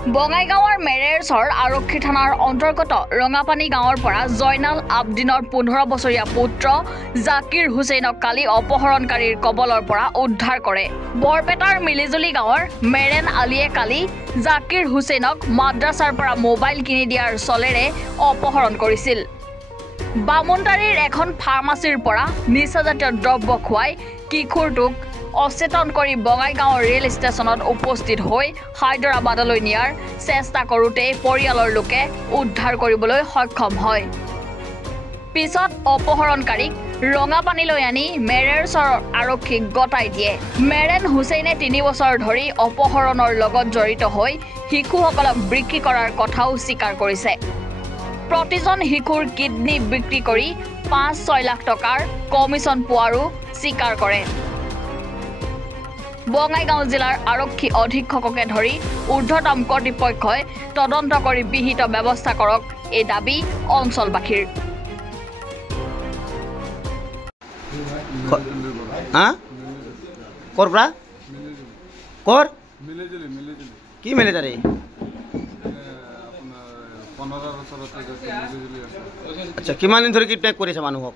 বঙাইগাঁৱৰ মেৰেৰছৰ আৰক্ষী থানাৰ অন্তৰ্গত ৰঙাপানী গাঁৱৰ পৰা জয়নাল আবদিনৰ 15 বছৰীয়া পুত্ৰ জাকিৰ হুছেইনক কালি অপহৰণকাৰীৰ কবলৰ পৰা উদ্ধাৰ কৰে। বৰপেটাৰ মিলিজুলি গাঁৱৰ মেৰেন আলীয়ে কালি জাকিৰ হুছেইনক মাদ্ৰাছাৰ পৰা মোবাইল কিনি দিয়াৰ চলেৰে অপহৰণ কৰিছিল। বামুনটাৰীৰ এখন ফাৰ্মাচীৰ পৰা নিচাজাতীয় দ্ৰব্য খুৱাই কিশোৰটোক অচেতন কৰি বঙাইগাঁও ৰেল ষ্টেচনত উপস্থিত হৈ হায়দৰাবাদলৈ নিয়াৰ চেষ্টা কৰোঁতে পৰিয়ালৰ লোকে উদ্ধাৰ কৰিবলৈ সক্ষম হয়। পিছত অপহৰণকাৰীক ৰঙাপানীলৈ আনি মেৰেৰছৰ আৰক্ষীক গতাই দিয়ে। মেৰেন হুছেইনে 3 বছৰ ধৰি অপহৰণৰ লগত জড়িত হৈ শিশুসকলক বিক্ৰী কৰাৰ কথাও স্বীকাৰ কৰিছে। প্ৰতিজন শিশুৰ কিডনী বিক্ৰী কৰি 5-6 লাখ টকাৰ কমিছন পোৱাৰো স্বীকাৰ কৰে। বঙাইগাঁও জিলাৰ আৰক্ষী অধীক্ষককে ধৰি ঊৰ্ধ্বতম কৰ্তৃপক্ষই তদন্ত কৰি বিহিত ব্যৱস্থা কৰক এই দাবী অঞ্চলবাসীৰ। কি মিলিটাৰী আচ্ছা কিমান দিন ধৰি কিডনেপ কৰিছে মানুহক?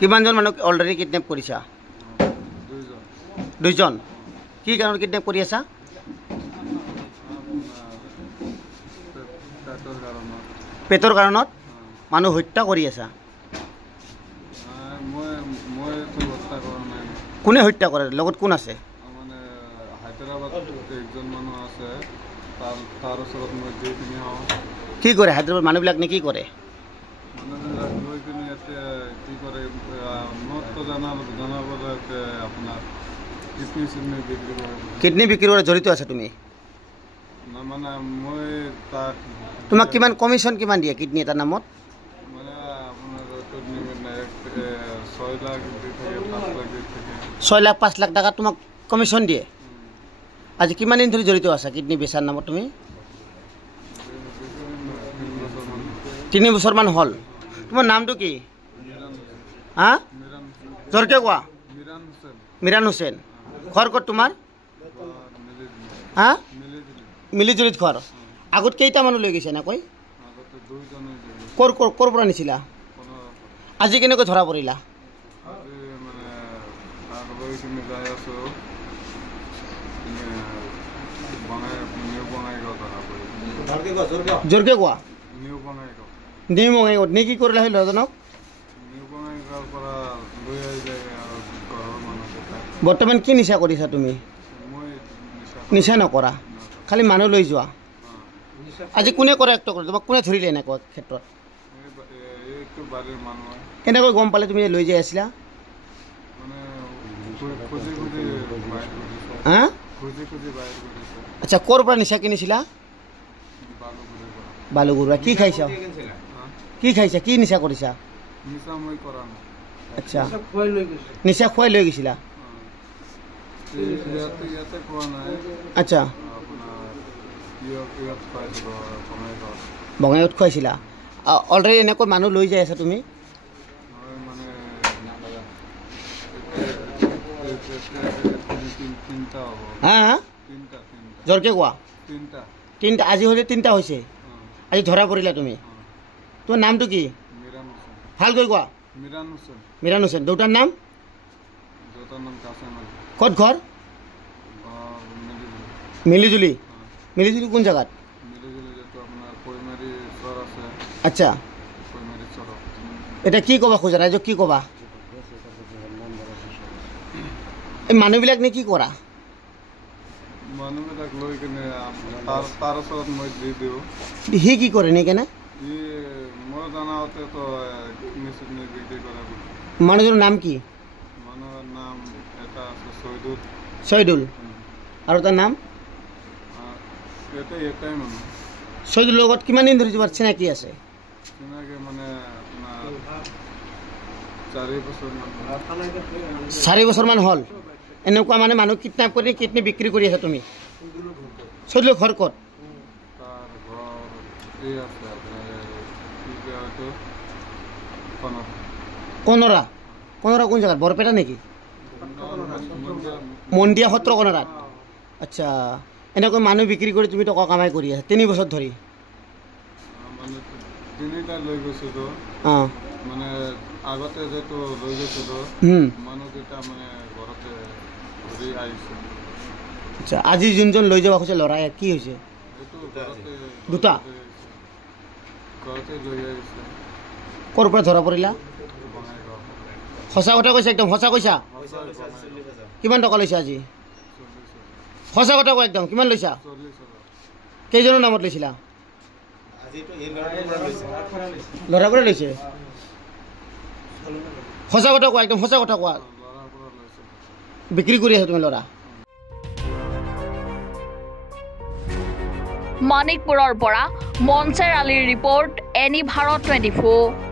কিমানজন মানুহ অলৰেডি কিডনেপ কৰিছা? 2জন। কি কাৰণত কিডনেপ কৰি আছা? পেটৰ কাৰণত মানুহ হত্যা কৰি আছা? কোনে হত্যা কৰে? লগত কোন আছে? কি কৰে হায়দৰাবাদ মানুহবিলাক নে কি কৰে? কিডনী বিক্ৰী কৰা জড়িত আছে তুমি? তোমাক কিমান কমিশ্যন কিমান দিয়ে কিডনী এটাৰ নামত? 6 লাখ 5 লাখ টকা তোমাক কমিশ্যন দিয়ে। আজি কিমান দিন ধৰি জড়িত আছা কিডনী বেচাৰ নামত তুমি? 3 বছৰমান হ'ল। তোমাৰ নামটো কি? হা জোৰকে কোৱা। মিৰান হুছেইন। ঘৰ ক'ত তোমাৰ? হা মিলিজুলিত ঘৰ। আগত কেইটা মানুহ লৈ গৈছে এনেকৈ? ক'ৰ পৰা নিছিলা? আজি কেনেকৈ ধৰা পৰিলা? জোৰকে কোৱা। নিউ বঙাইগাঁৱত নি কি কৰিলা সেই ল'ৰাজনক? বৰ্তমান কি নিচা কৰিছা তুমি? নিচা নকৰা, খালি মানুহ লৈ যোৱা। আজি কোনে কৰেক্ট কৰে তোমাক? কোনে ধৰিলে এনেকুৱা ক্ষেত্ৰত? কেনেকৈ গম পালে তুমি লৈ যাই আছিলা? হা আচ্ছা ক'ৰ পৰা নিচা কিনিছিলা? বালুগুৰা। কি খাইছা? কি খাইছা? কি নিচা কৰিছা? আচ্ছা নিচা খুৱাই লৈ গৈছিলা? আচ্ছা বঙাইগাঁৱত খুৱাইছিলা। অলৰেডি এনেকৈ মানুহ লৈ যাই আছা তুমি? হা হা জোৰকে কোৱা। 3টা। আজি হ'লে 3টা হৈছে। আজি ধৰা পৰিলা তুমি? তোমাৰ নামটো কি? ভালকৈ কোৱা। মিৰান হুছেইন। দেউতাৰ নাম? ক'ত ঘৰ? মিলিজুলি। মিলিজুলি কোন জেগাত? আচ্ছা এতিয়া কি ক'বা খোজা? ৰাইজক কি ক'বা? এই মানুহবিলাক নে কি কৰা? মানুহবিলাক লৈ কিনে তাৰ ওচৰত মই দি দিওঁ। সি কি কৰে নে কেনে? মই জানাতেতো বিক্ৰী কৰে। মানুহজনৰ নাম কি? মানুহৰ নাম এটা আছে ছয়দুল। ছয়দুল আৰু তাৰ নাম? এটাই মানুহ। ছয়দুলৰ লগত কিমান দিন ধৰি তোমাৰ চিনাকি আছে? চিনাকি মানে 4 বছৰমান হ'ল। এনেকুৱা মানে মানুহ কিডনেপ কৰি কিডনী বিক্ৰী কৰি আছা তুমি? ছয়দুলৰ ঘৰ ক'ত? কনৰা। কনৰা কোন জেগাত? বৰপেটা নেকি? মন্দিয়া সত্ৰ কনৰাত। আচ্ছা এনেকৈ মানুহ বিক্ৰী কৰি তুমি টকা কামাই কৰি আছা 3 বছৰ ধৰি মানে তিনিটা লৈ গৈছিলোঁ অঁ মানে আগতে যেটো লৈ গৈছিলোঁ মানুহকেইটা মানে ঘৰতে ঘূৰি আহিছে আচ্ছা আজি যোনজন লৈ যাব খুজিছে ল'ৰাই কি হৈছে এইটো ঘৰতে দুটা ঘৰতে লৈ আহিছে ক'ৰ পৰা ধৰা পৰিলা বঙাইগাঁও সঁচা কথা কৈছা একদম সঁচা কৈছা কিমান টকা লৈছা আজি সঁচা কথা কোৱা একদম কিমান লৈছা 40,000 কেইজনৰ নামত লৈছিলা ল'ৰাৰ পৰা লৈছে সঁচা কথা কোৱা একদম সঁচা কথা কোৱা ল'ৰাৰ পৰা লৈছে বিক্ৰী কৰি আছা তুমি ল'ৰা মানিকপুৰৰ পৰা মনছেৰ আলীৰ ৰিপৰ্ট এনি ভাৰত 24